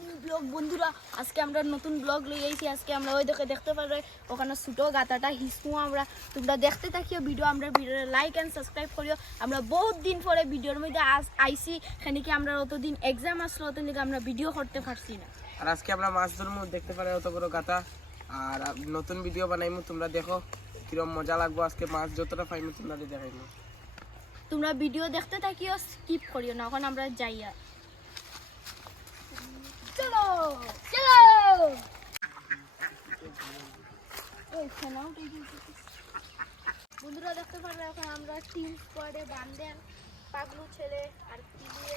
New blog বন্ধুরা, আজকে আমরা নতুন ব্লগ লই আইছি। আজকে আমরা ওই দেখতে পারবে ওখানে ছোটো গাতাটা হিসু আমরা তোমরা দেখতে থাকিও ভিডিও। আমরা ভিডিওটা লাইক অ্যান্ড সাবস্ক্রাইব করিও। আমরা বহুত দিন পরে ভিডিওর মধ্যে আইছি, সেখানে আমরা অতদিন এক্সাম আসলো, অত আমরা ভিডিও করতে পারছি না। আর আজকে আমরা মাছ ধরবো, দেখতে পারে অত বড় গাতা। আর নতুন ভিডিও বানাইমু, তোমরা দেখো কিরম মজা লাগবো। আজকে মাছ যতটা পাইমু তোমরা দেখাইমু। তোমরা ভিডিও দেখতে থাকিও, স্কিপ করিও না। এখন আমরা যাইয়া চলো চলো। বন্ধুরা দেখতে পারবে এখন আমরা টিম স্কোয়াডে বান্ধেন পাগলু ছেলে আর পিলিয়ে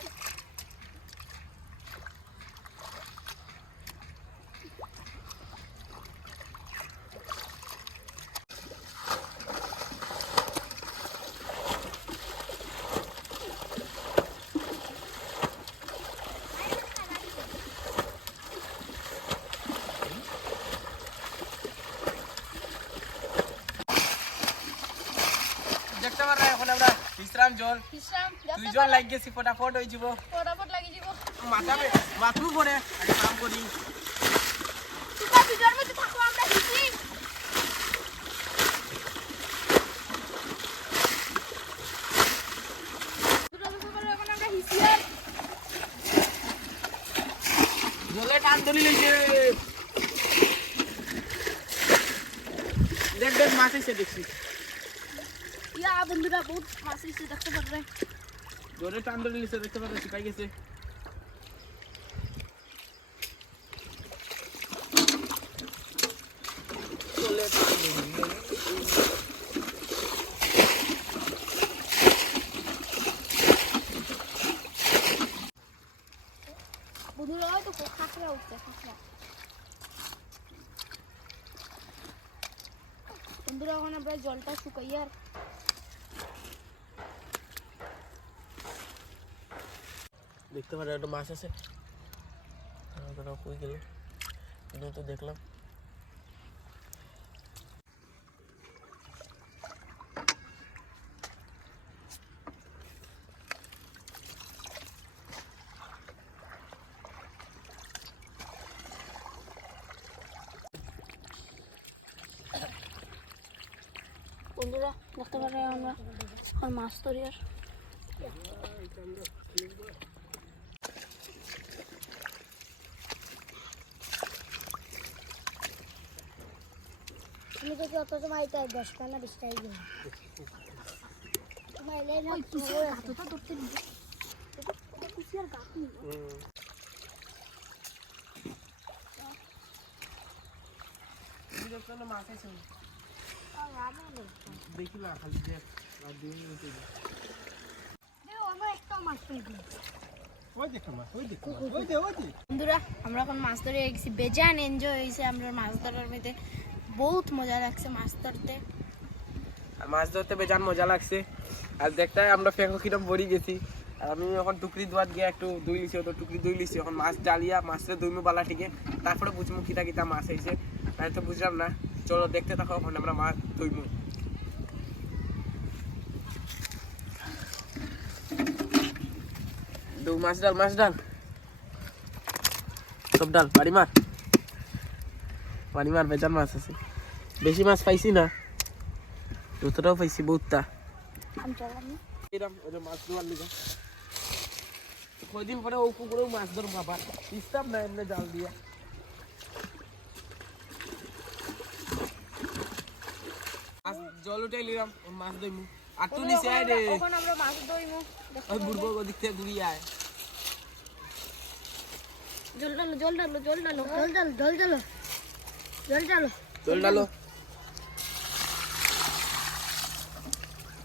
দেখতে পারে এখন আমরা বিশ্রাম জল দুইজন লাগ গেছি, ফটাফট হয়ে যাব, ফটাফট লাগি যাব। মাথু পরে আগে কাম করি। তোমরা ভিডিওর মধ্যে থাকো, আমরা হিসি জলে টান ধরি লইছে। দেখ দেখ মাছ এসে দেখছি। ইয়া বন্ধুরা বহুত মাছ এসে দেখতে পারবে। জলে টান ধরি লইছে, দেখতে পারে শুকাই গেছে। জলে টান বন্ধুরা হয়তো খাকড়া উঠছে, খাকড়া। বন্ধুরা এখন আমরা জলটা শুকাই আর দেখতে পারে একটা মাছ আছে। কই গেল তো দেখলাম। বন্ধুরা দেখতে পারে আমরা এখন মাছ ধরি আর তুমি তো অত সময় 10টা না 20টাই দিন তোমার এলে না হাতটা ধরতে দিবে। এটা কুচিয়ার গাছ নি মাছ আছে দেখি না, খালি দেখ আর দুই মিনিট বন্ধুরা আমরা এখন মাছ ধরে গেছি, বেজান এনজয় হয়েছে। আমরা মাছ ধরার মধ্যে বহুত মজা লাগছে মাছ ধরতে। আর মাছ ধরতে বেজান মজা লাগছে। আর দেখতে আমরা ফেঁকো কিরম বড়ি গেছি। আর আমি এখন টুকরি দোয়াত গিয়ে একটু দুই লিছি, তো টুকরি দুই লিছি। এখন মাছ ডালিয়া মাছটা দুইমু বালা ঠিকে, তারপরে বুঝমু কিতা কিতা মাছ হয়েছে। তাই তো বুঝলাম না। চলো দেখতে থাকো, এখন আমরা মাছ ধুইমু। মাছ ডাল সব ডাল, বাড়ি মার বেজান মাছ আছে। বেশি মাছ পাইছি না, যতটাও পাইছি বহুতটা। মাছ ধোয়ার লিগা কয়দিন পরে ও পুকুরেও মাছ ধর বাবা ইস্তাম না এমনি জাল দিয়া। জল উঠাই লিলাম, মাছ ধইমু। আর তুই নিচে আয় রে, এখন আমরা মাছ ধইমু। ওই বুড়বো ওদিক থেকে ঘুরিয়ে আয়। জল ডালো।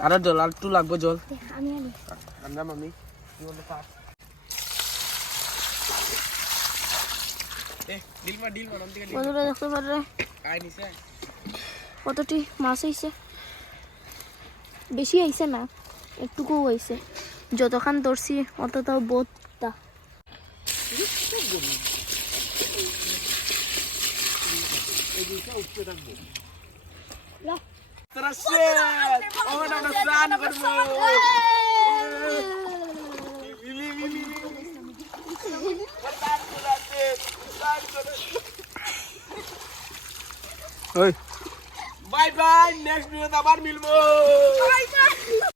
আরো জল, আর একটু লাগবে জল। আমি আমরা মামি কি বলতো পাস ডিল মার বন্ধুরা দেখতে পারবে আয় নিচে কতটি মাছ হয়েছে। বেশি আইছে না, একটুকু হয়েছে। যতখান ধরছি অতটাও বহুতটা। বাই বাই, নেক্সট ভিডিওতে আবার মিলবো।